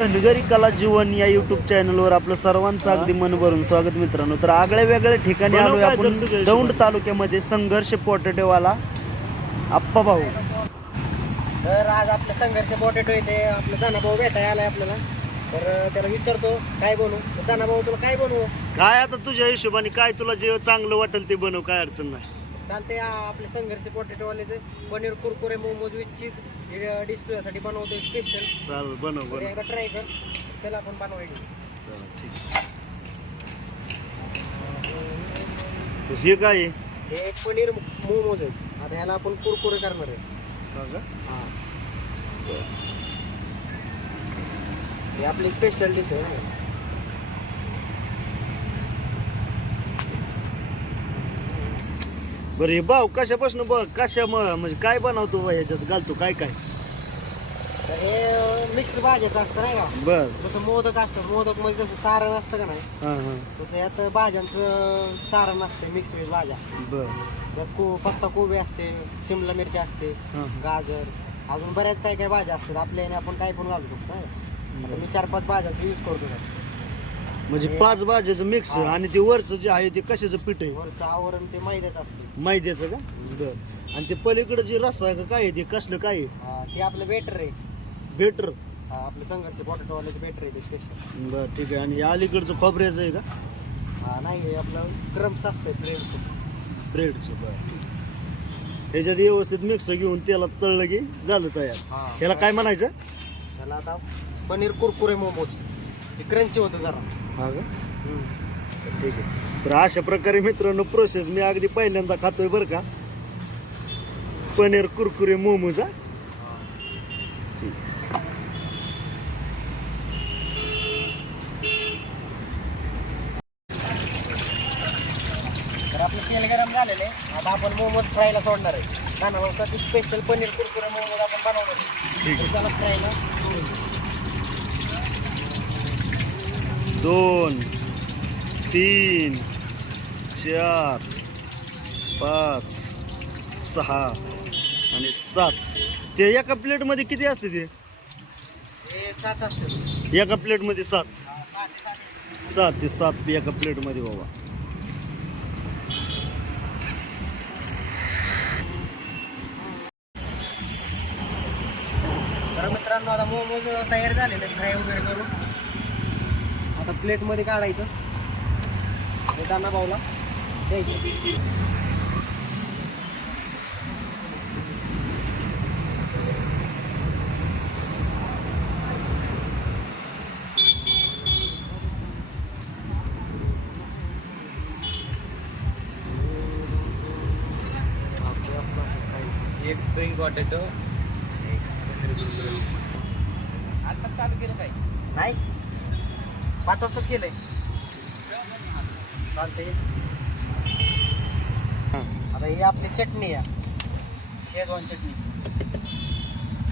धनगरी कला जीवन या युट्यूब चॅनलवर आपलं सर्वांचं अगदी मन भरून स्वागत मित्रांनो. तर आगळ्या वेगळ्या ठिकाणी आलोय आपण दौंड तालुक्यामध्ये संघर्ष पोटॅटोवाला आप्पा भाऊ. तर आज आपलं संघर्ष पोटॅटो येते आपलं दानाभाऊ भेटायला आलाय आपल्याला. तर त्याला विचारतो काय बनवू? दानाभाऊ तुला काय बनवू? काय आता तुझ्या हिशोबाने काय तुला जे चांगलं वाटेल ते बनव काय अडचण नाही. चालते आपले संघर्ष पोटॅटोवाल्याचे पनीर कुरकुरे मोमोज विथ चीज. डिश तुझ्यासाठी बनवतोय स्पेशल चाल बनव बनव. एकदा ट्राय कर. चला आपण बनवायचं. चला ठीक हे काय आहे? हे एक पनीर मोमोज आहेत. आता ह्याला आपण कुरकुरे करणार आहे. हा का? हा. हे आपली स्पेशल डिश आहे बरं हे भाऊ कशापासून बघ कशा म्हणजे काय बनवतो बा ह्याच्यात? घालतो काय काय? हे मिक्स भाज्याचं असतं नाही का? बर. जसं मोदक असतात मोदकमध्ये जसं सारण असतं का नाही? हा हा. तसं यात भाज्यांचं सारण असते मिक्स वेज भाज्या. बर. त्यात को पत्ता कोबी असते शिमला मिरची असते हा गाजर अजून बऱ्याच काय काय भाज्या असतात आपल्या याने आपण काय पण घालू शकतो नाही? आता मी चार पाच भाज्याचा यूज करतो. त्यात. म्हणजे पाच भाज्याचं मिक्स. आणि ते वरचं जे आहे ते कशाचं पीठ आहे? वरचं आवरण ते मैद्याचं असते. मैद्याचं का? बर. आणि ते पलीकडे जे रस्सा आहे का काय आहे ते कसलं काय आहे? हा, ते आपलं बेटर आहे. बेटर हा, आपलं संघर्ष पोटॅटोवाल्याचं बेटर आहे ते स्पेशल बर ठीक आहे. आणि हे अलीकडचं खोबऱ्याचं आहे का? हा नाही हे आपलं क्रम्स असतं ब्रेडचं ब्रेडचं बर ह्याच्यात व्यवस्थित मिक्स घेऊन त्याला तळलं की झालं तयार. हा ह्याला काय म्हणायचं? त्याला आता पनीर कुरकुरे मोमोज. ते क्रंची होतं जरा. हा का? ठीक आहे. तर अशा प्रकारे मित्रांनो प्रोसेस मी अगदी पहिल्यांदा खातोय बरं का? पनीर कुरकुरे मोमोज हा? ठीक. तर आपलं तेल गरम झालेलं आहे. आता आपण मोमोज फ्रायला सोडणार आहे. कानावरसाठी स्पेशल पनीर कुरकुरे मोमोज आपण बनवणार आहे. त्याला फ्रायला दोन तीन चार पाच सहा आणि सात. ते एका प्लेटमध्ये किती असते ते? सात असते. एका प्लेटमध्ये सात. सात ते सात. सात ते सात एका प्लेटमध्ये बाबा. तर मित्रांनो आता मोमोज तयार झालेले फ्राय वगैरे करून. आता प्लेटमध्ये काढायचं. हे दाना भाऊला द्यायचं. एक स्प्रिंग पोटॅटो आता चालू केलं काय? नाही. पाच वाजताच केलंय चालते आता ही आपली चटणी आहे. शेजवान चटणी.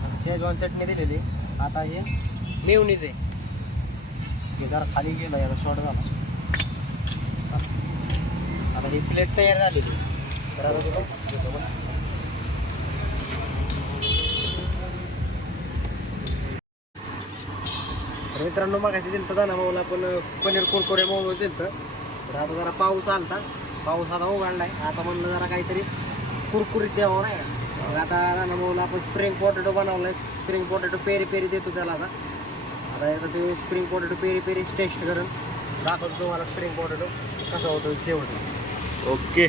आता शेजवान चटणी दिलेली. आता हे मेवणीच आहे. हे जरा खाली गेलं याला शॉर्ट झाला. आता ही प्लेट तयार झालेली तर आता तुला देतो बस. तर मित्रांनो मगाशी दिलं तर भाऊला आपण पनीर कुरकुरे मोमोज दिलं तर आता जरा पाऊस आलता. पाऊस आता उघडलाय. आता म्हणलं जरा काहीतरी कुरकुरीत द्यावं नाही मग आता दाना भाऊला आपण स्प्रिंग पोटॅटो बनवलाय. स्प्रिंग पोटॅटो पेरी पेरी देतो त्याला आता. आता एकदा ते spring potato peri peri taste करून दाखवतो तुम्हाला स्प्रिंग पोटॅटो कसा होतो शेवट ओके.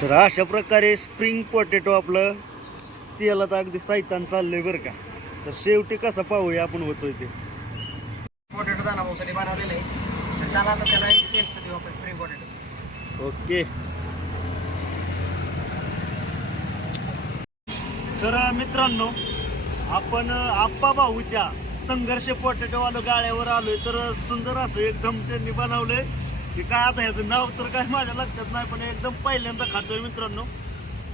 तर अशा प्रकारे स्प्रिंग पोटॅटो आपलं तेलात अगदी साहित्यान चाललंय बरं का. तर शेवटी कसा पाहूया आपण होतोय ते. पोटॅटो दाना भाऊसाठी बनवलेलं आहे. तर चला आता त्याला टेस्ट देऊ आपण स्प्रिंग पोटॅटो ओके. तर मित्रांनो आपण आप्पा भाऊच्या संघर्ष पोटॅटो आलो गाड्यावर आलोय. तर सुंदर असं एकदम त्यांनी बनवलंय. की काय आता ह्याचं नाव तर काय माझ्या लक्षात नाही पण एकदम पहिल्यांदा खातोय मित्रांनो.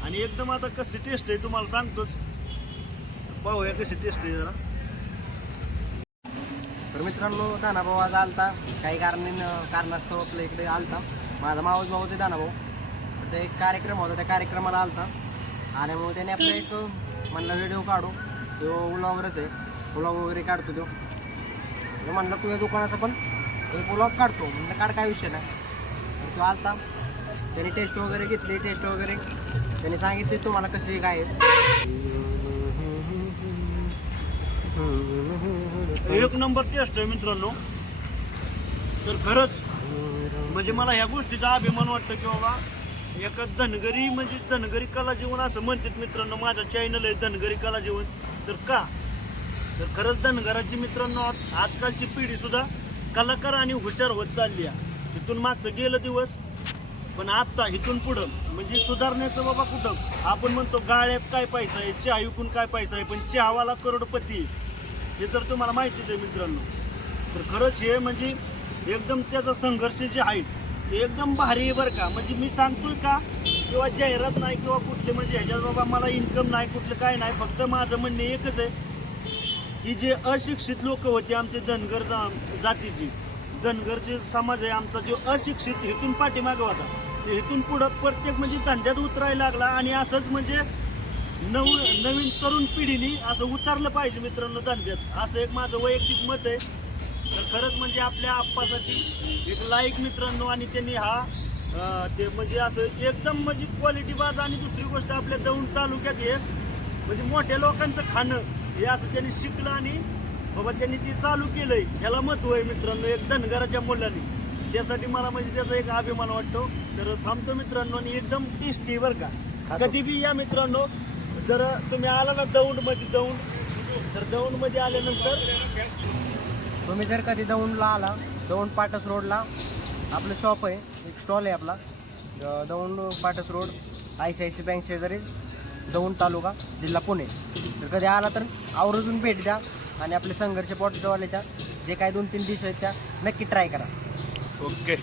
आणि एकदम आता कशी टेस्ट आहे तुम्हाला सांगतोच. पाहूया कशी टेस्ट आहे जरा. तर मित्रांनो दानाभाऊ आज आलता. काही कारण कारणास्तव आपल्या इकडे आलता. माझा मावस भाऊ ते दानाभाऊ. तर ते एक कार्यक्रम होता त्या कार्यक्रमाला आलता. आल्यामुळे त्याने आपलं एक म्हणलं व्हिडिओ काढू. तो व्लॉगरच आहे. व्लॉग वगैरे काढतो तो. तर म्हणलं तुझ्या दुकानाचा पण एक व्लॉग काढतो. म्हणलं काढ काय विषय नाही. तो आलता. त्याने टेस्ट वगैरे घेतली टेस्ट वगैरे. त्याने सांगितली तुम्हाला कशी काय आहे. एक नंबर टेस्ट आहे मित्रांनो. तर खरंच म्हणजे मला ह्या गोष्टीचा अभिमान वाटतं की बाबा एका धनगरी म्हणजे धनगरी कला जीवन असं म्हणतात मित्रांनो. माझा चॅनल आहे धनगरी कला जीवन. तर का? तर खरंच धनगराची मित्रांनो आजकालची पिढी सुद्धा कलाकार आणि हुशार होत चालली आहे. इथून मागचं गेलं दिवस पण आत्ता इथून पुढं म्हणजे सुधारण्याचं बाबा कुठं? आपण म्हणतो गाळ्यात काय पैसा आहे चहा विकून काय पैसा आहे पण चहावाला करोडपती आहे. हे तर तुम्हाला माहितीच आहे मित्रांनो. तर खरंच हे म्हणजे एकदम त्याचा संघर्ष जे आहे ते एकदम भारी आहे बरं का. म्हणजे मी सांगतोय का किंवा जाहिरात नाही किंवा कुठले म्हणजे ह्याच्यात बाबा मला इन्कम नाही कुठलं काय नाही फक्त माझं म्हणणं एकच आहे की जे अशिक्षित लोक होते आमचे धनगर जा- जातीची धनगर जे समाज आहे आमचा जो अशिक्षित हेतून पाठीमागे होता. ते इथून पुढं प्रत्येक म्हणजे धंद्यात उतरायला लागला आणि असंच म्हणजे नव नवीन तरुण पिढीने असं उतरलं पाहिजे मित्रांनो धंद्यात असं एक माझं वैयक्तिक मत आहे. तर खरंच म्हणजे आपल्या आप्पासाठी एक लाईक मित्रांनो आणि त्यांनी हा ते म्हणजे असं एकदम म्हणजे क्वालिटी बाज आणि दुसरी गोष्ट आपल्या दौंड तालुक्यात हे म्हणजे मोठ्या लोकांचं खाणं हे असं त्यांनी शिकलं आणि बाबा त्यांनी ते चालू केलंय. ह्याला महत्त्व आहे मित्रांनो एक धनगराच्या मुलांनी. त्यासाठी मला म्हणजे त्याचा एक अभिमान वाटतो. तर थांबतो मित्रांनो आणि एकदम टेस्टी बरं का. कधी बी या मित्रांनो जर तुम्ही आला ना दौंडमध्ये दौंड. तर दौंडमध्ये आल्यानंतर तुम्ही जर कधी दौंडला आला दौंड पाटस रोडला आपलं शॉप आहे एक स्टॉल आहे आपला. Daund Patas road I C I C bank शेजारी दौंड तालुका जिल्हा पुणे. तर कधी आला तर आवर्जून भेट द्या आणि आपले संघर्ष पॉटवाल्याच्या जे काही दोन तीन डिश आहेत त्या नक्की ट्राय करा. ओके